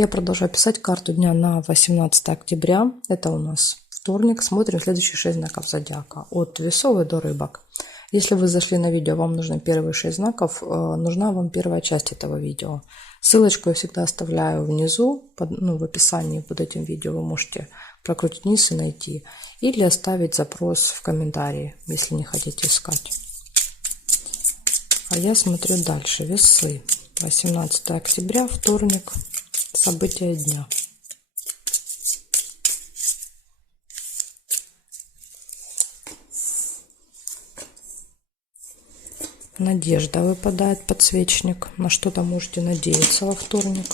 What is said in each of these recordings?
Я продолжаю писать карту дня на 18 октября. Это у нас вторник. Смотрим следующие 6 знаков зодиака. От Весов до Рыбок. Если вы зашли на видео, вам нужны первые 6 знаков, нужна вам первая часть этого видео. Ссылочку я всегда оставляю внизу, в описании под этим видео. Вы можете прокрутить вниз и найти. Или оставить запрос в комментарии, если не хотите искать. А я смотрю дальше. Весы. 18 октября, вторник. События дня. Надежда выпадает, подсвечник. На что-то можете надеяться во вторник.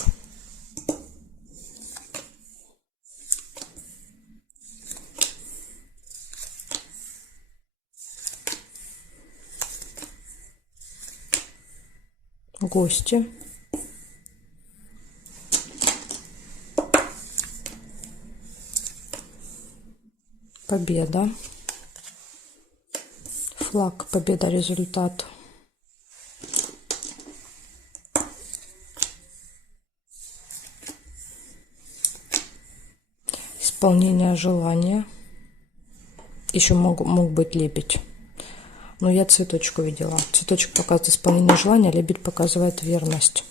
Гости. Победа. Флаг, победа, результат. Исполнение желания. Еще мог быть лебедь. Но я цветочку видела. Цветочек показывает исполнение желания, лебедь показывает верность.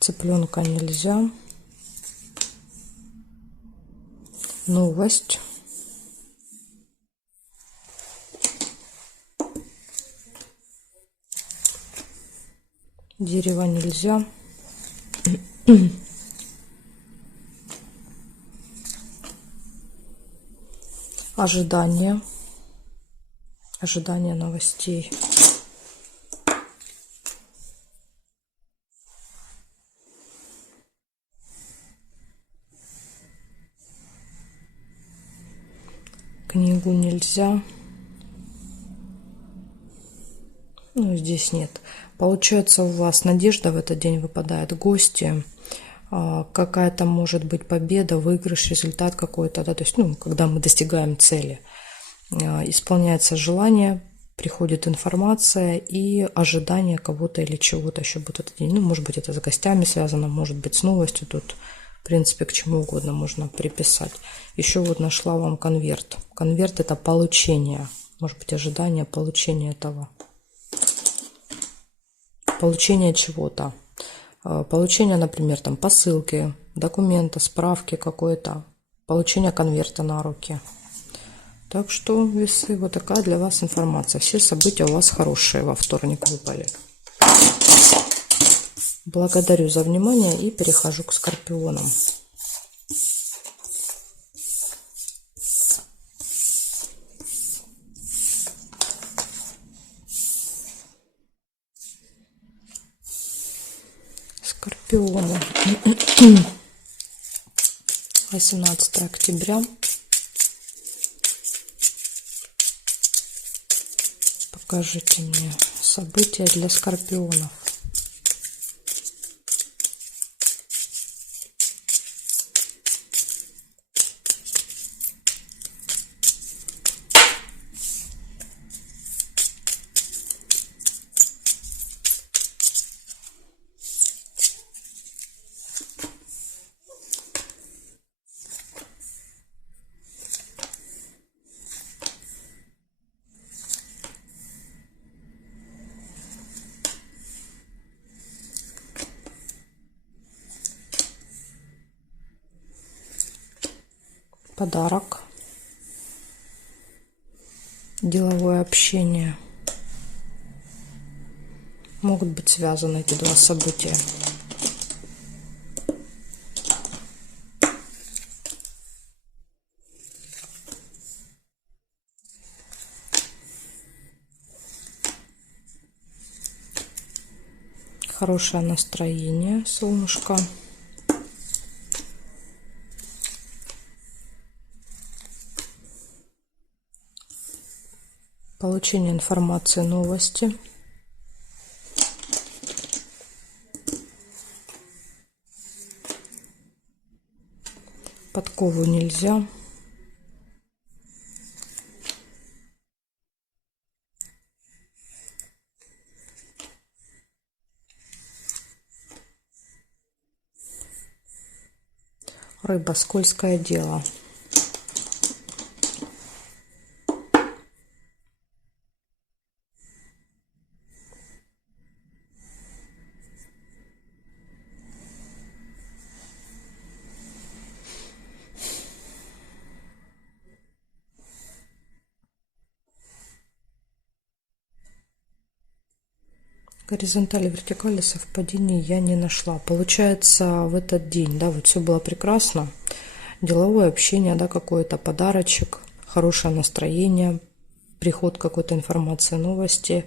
Цыпленка нельзя. Новость. Дерево нельзя. Ожидание. Ожидание новостей. Книгу нельзя. Здесь нет. Получается, у вас надежда в этот день выпадает, гости, какая-то может быть победа, выигрыш, результат какой-то, да, то есть, когда мы достигаем цели. Исполняется желание, приходит информация и ожидание кого-то или чего-то еще будет этот день. Может быть, это с гостями связано, может быть, с новостью. Тут, в принципе, к чему угодно можно приписать. Еще нашла вам конверт. Конверт – это получение. Может быть, ожидание получения этого. Получение чего-то. Получение, например, посылки, документа, справки какой-то. Получение конверта на руки. Так что, весы, вот такая для вас информация. Все события у вас хорошие во вторник выпали. Благодарю за внимание и перехожу к скорпионам. Скорпионы. 18 октября. Покажите мне события для скорпионов. Подарок. Деловое общение. Могут быть связаны эти два события. Хорошее настроение, солнышко. Получение информации, новости. Подкову нельзя. Рыба, скользкое дело. Горизонтали, вертикали совпадений я не нашла. Получается, в этот день, да, вот все было прекрасно. Деловое общение, да, какой-то подарочек, хорошее настроение, приход какой-то информации, новости.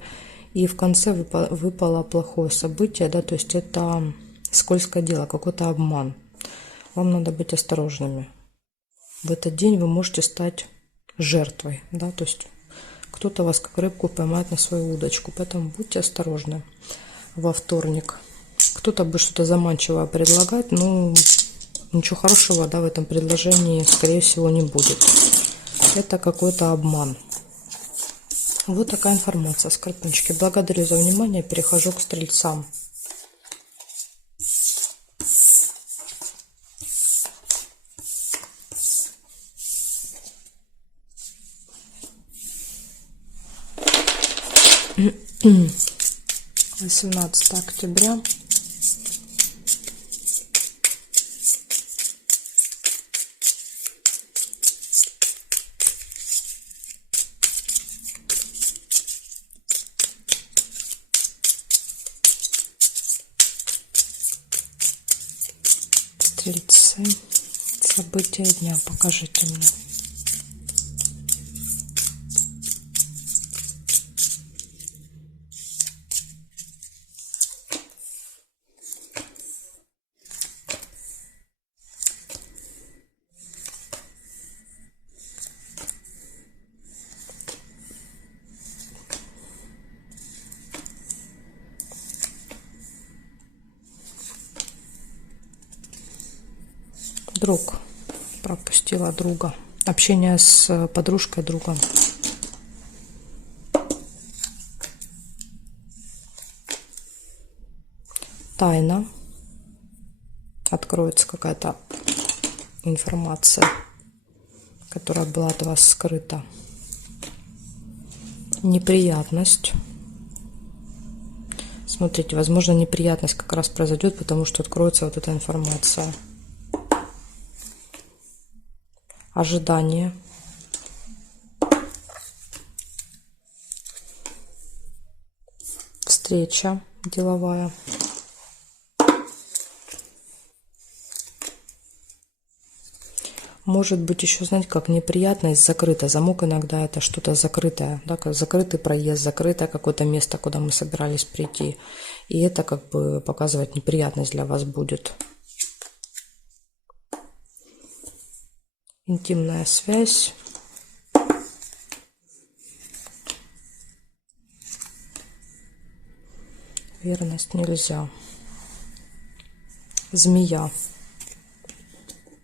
И в конце выпало плохое событие, да, то есть это скользкое дело, какой-то обман. Вам надо быть осторожными. В этот день вы можете стать жертвой, да, то есть кто-то вас как рыбку поймает на свою удочку, поэтому будьте осторожны во вторник. Кто-то будет что-то заманчивое предлагать, но ничего хорошего, да, в этом предложении, скорее всего, не будет. Это какой-то обман. Вот такая информация, скорпиончики. Благодарю за внимание, перехожу к стрельцам. Mm-hmm. 18 октября. Стрельцы. События дня. Покажите мне. Друг. Пропустила друга. Общение с подружкой друга. Тайна. Откроется какая-то информация, которая была от вас скрыта. Неприятность. Смотрите, возможно, неприятность как раз произойдет, потому что откроется вот эта информация. Ожидание. Встреча деловая. Может быть еще, знаете, как неприятность закрыта. Замок иногда это что-то закрытое, да, как закрытый проезд, закрытое какое-то место, куда мы собирались прийти. И это как бы показывает неприятность для вас будет. Интимная связь. Верность нельзя. Змея.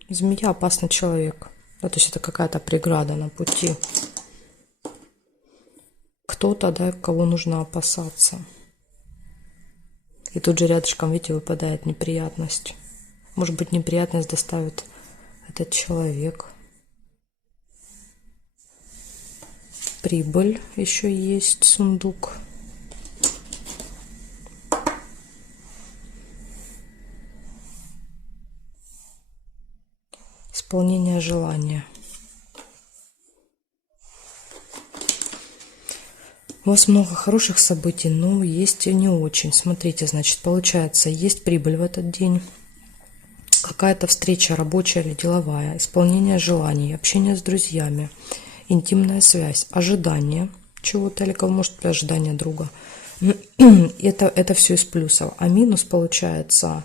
Змея — опасный человек. Да, то есть это какая-то преграда на пути. Кто-то, да, кого нужно опасаться. И тут же рядышком, видите, выпадает неприятность. Может быть, неприятность доставит этот человек. Прибыль еще есть, сундук. Исполнение желания. У вас много хороших событий, но есть и не очень. Смотрите, значит, получается, есть прибыль в этот день. Какая-то встреча рабочая или деловая. Исполнение желаний, общение с друзьями. Интимная связь, ожидание чего-то или кого может быть ожидание друга. Это все из плюсов. А минус получается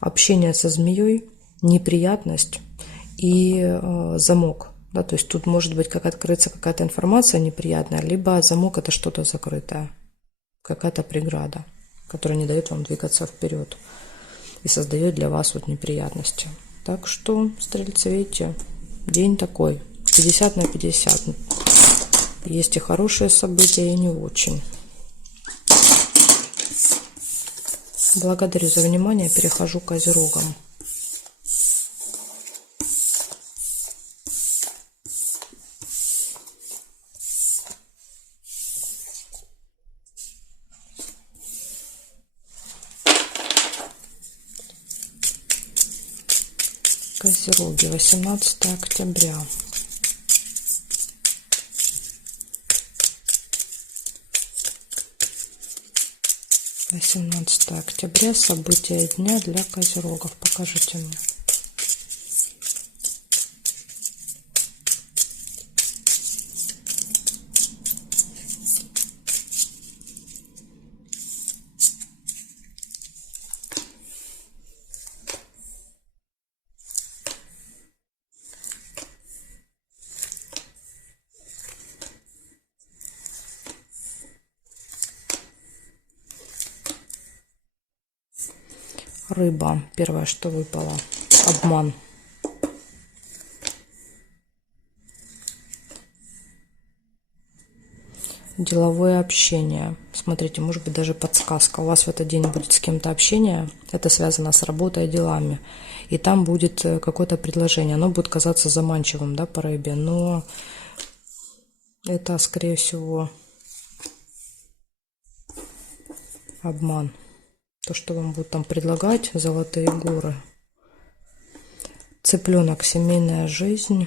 общение со змеей, неприятность и замок. Да, то есть тут может быть как открыться какая-то информация неприятная, либо замок — это что-то закрытое, какая-то преграда, которая не дает вам двигаться вперед и создает для вас вот неприятности. Так что, стрельцы, видите, день такой. 50 на 50. Есть и хорошие события, и не очень. Благодарю за внимание. Перехожу к козерогам. Козероги, 18 октября. Восемнадцатое октября. События дня для козерогов. Покажите мне. Рыба. Первое, что выпало. Обман. Деловое общение. Смотрите, может быть даже подсказка. У вас в этот день будет с кем-то общение. Это связано с работой и делами. И там будет какое-то предложение. Оно будет казаться заманчивым, да, по рыбе. Но это, скорее всего, обман. То, что вам будут там предлагать, золотые горы. Цыпленок, семейная жизнь.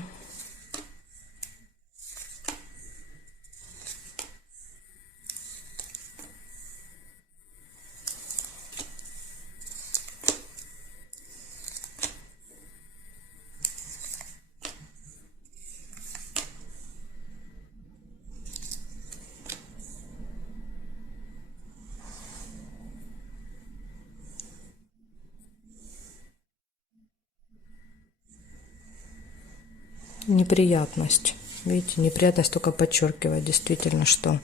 Неприятность. Видите, неприятность только подчеркивает действительно, что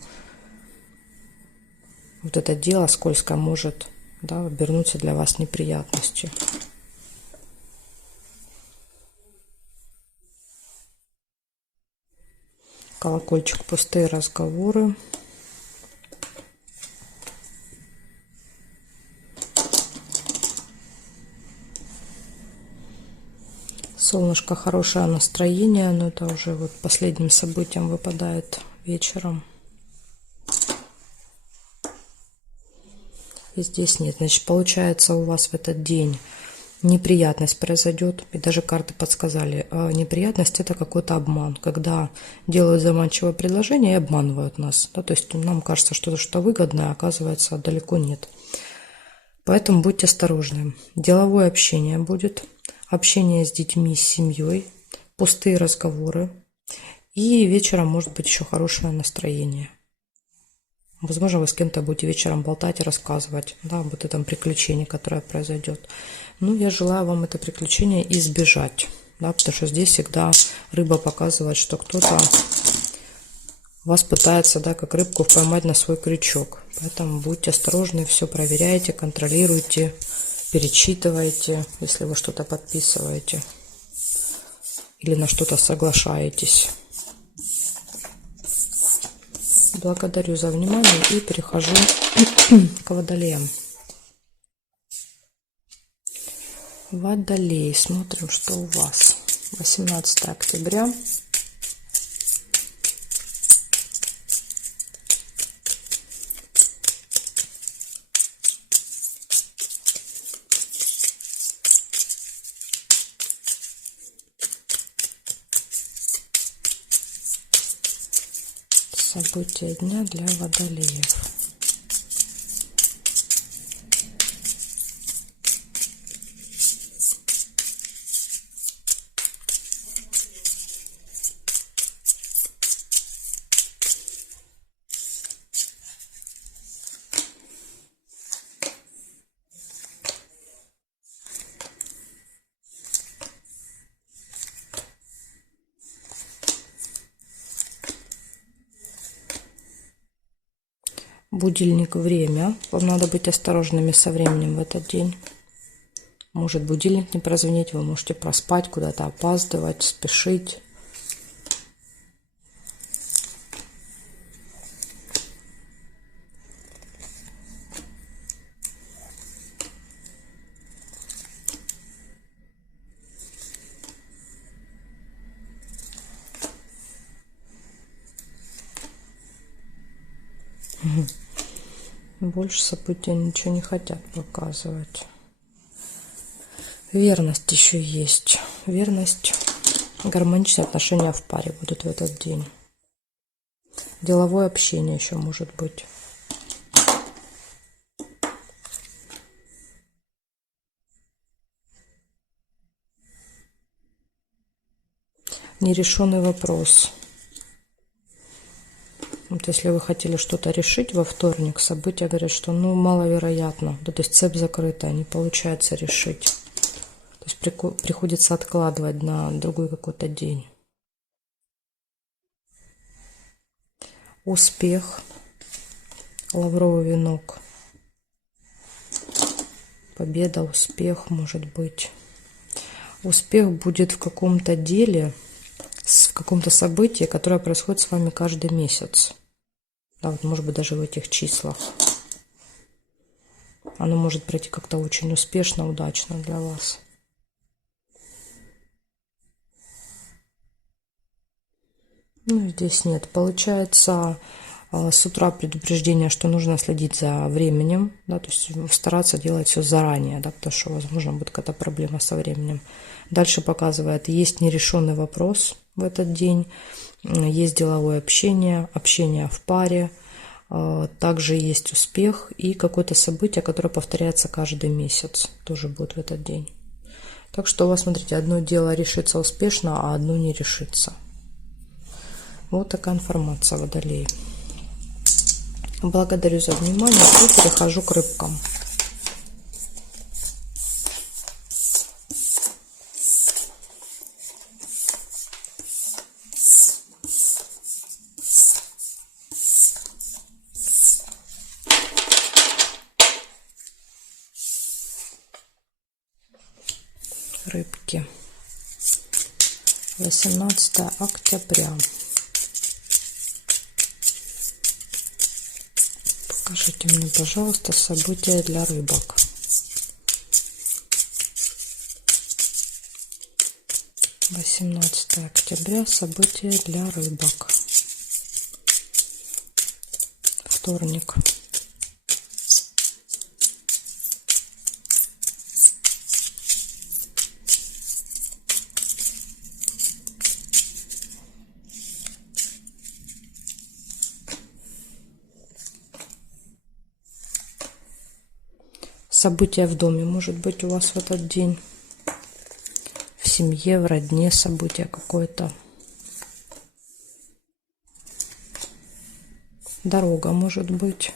вот это дело скользкое может, да, обернуться для вас неприятностью. Колокольчик, пустые разговоры. Солнышко, хорошее настроение, но это уже вот последним событием выпадает вечером. И здесь нет. Значит, получается, у вас в этот день неприятность произойдет. И даже карты подсказали. Неприятность — это какой-то обман. Когда делают заманчивое предложение и обманывают нас. Да, то есть нам кажется, что что выгодное, а оказывается далеко нет. Поэтому будьте осторожны. Деловое общение будет. Общение с детьми, с семьей, пустые разговоры. И вечером может быть еще хорошее настроение. Возможно, вы с кем-то будете вечером болтать и рассказывать, да, об этом приключении, которое произойдет. Ну, я желаю вам это приключение избежать, да, потому что здесь всегда рыба показывает, что кто-то вас пытается, да, как рыбку поймать на свой крючок. Поэтому будьте осторожны, все проверяйте, контролируйте. Перечитывайте, если вы что-то подписываете или на что-то соглашаетесь. Благодарю за внимание и перехожу к водолеям. Водолей. Смотрим, что у вас. 18 октября. События дня для водолеев. Будильник, время. Вам надо быть осторожными со временем в этот день. Может будильник не прозвенеть, вы можете проспать, куда-то опаздывать, спешить. Больше события ничего не хотят показывать. Верность еще есть. Верность, гармоничные отношения в паре будут в этот день. Деловое общение еще может быть. Нерешенный вопрос. Вот если вы хотели что-то решить во вторник, события говорят, что ну маловероятно. То есть цепь закрытая, не получается решить. То есть приходится откладывать на другой какой-то день. Успех. Лавровый венок. Победа, успех может быть. Успех будет в каком-то деле, в каком-то событии, которое происходит с вами каждый месяц. Да, вот может быть даже в этих числах. Оно может пройти как-то очень успешно, удачно для вас. Ну, здесь нет. Получается, с утра предупреждение, что нужно следить за временем, да, то есть стараться делать все заранее, да, потому что, возможно, будет какая-то проблема со временем. Дальше показывает, есть нерешенный вопрос в этот день, есть деловое общение, общение в паре, также есть успех и какое-то событие, которое повторяется каждый месяц, тоже будет в этот день. Так что у вас, смотрите, одно дело решится успешно, а одно не решится. Вот такая информация, Водолей. Благодарю за внимание и перехожу к рыбкам. Рыбки. 18 октября. Покажите мне, пожалуйста, события для рыбок. — 18 октября. События для рыбок. Вторник. События в доме может быть у вас в этот день. В семье, в родне событие какое-то. Дорога может быть.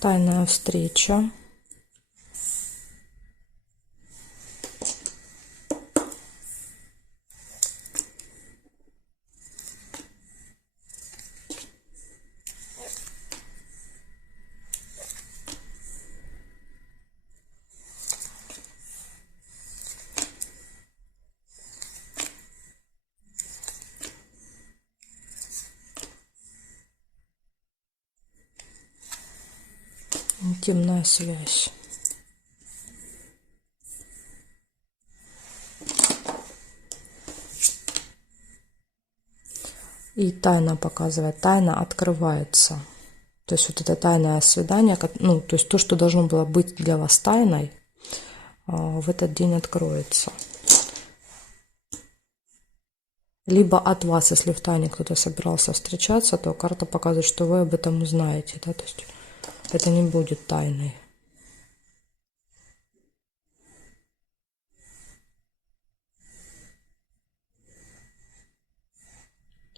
Тайная встреча. Интимная связь. И тайна показывает, тайна открывается. То есть вот это тайное свидание, ну, то есть то, что должно было быть для вас тайной, в этот день откроется. Либо от вас, если в тайне кто-то собирался встречаться, то карта показывает, что вы об этом узнаете, да, то есть это не будет тайной.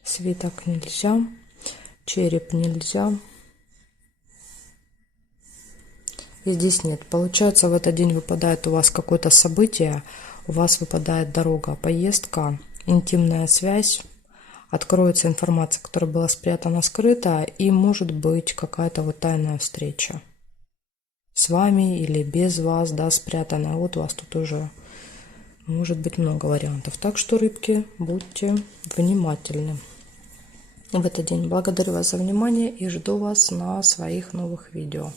Свиток нельзя, череп нельзя. И здесь нет. Получается, в этот день выпадает у вас какое-то событие, у вас выпадает дорога, поездка, интимная связь, откроется информация, которая была спрятана, скрыта, и может быть какая-то вот тайная встреча с вами или без вас, да, спрятанная. Вот у вас тут уже может быть много вариантов. Так что, рыбки, будьте внимательны в этот день. Благодарю вас за внимание и жду вас на своих новых видео.